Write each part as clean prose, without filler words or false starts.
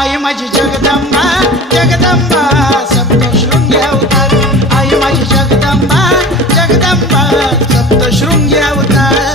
आई माझी जगदंबा जगदंबा सप्तशृंगी अवतार आई माझी जगदंबा जगदंबा सप्तशृंगी अवतार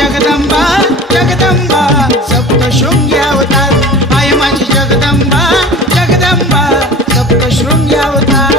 जगदंबा जगदंबा सप्तशृंगी अवतार आई माझी जगदंबा जगदंबा सप्तशृंगी अवतार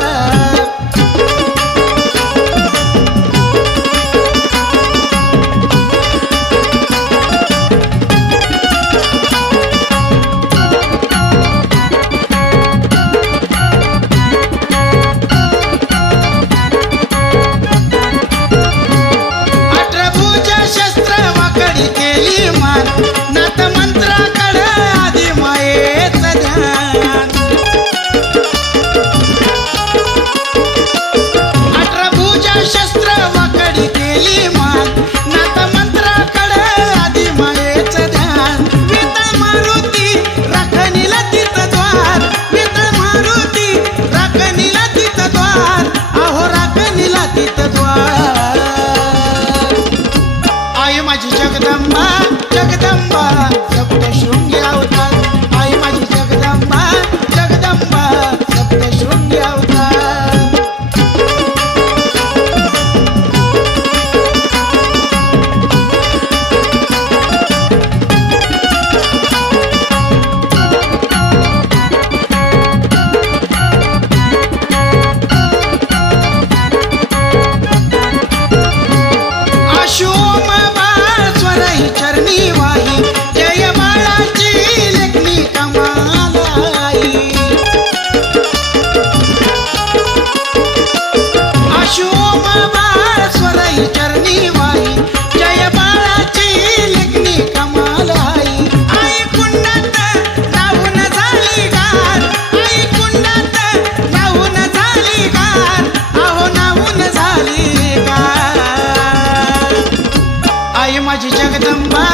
चरणी वाही जय बाळाची लेखनी कमाल आई अशोम बाळ स्वरई चरणी वाही जय बाळाची लेखनी कमाल आई आई कुंडात नाहून झाली गार आई कुंडात नाहून झाली गार अहो नाहून झाली गार आई माझी जगदंबा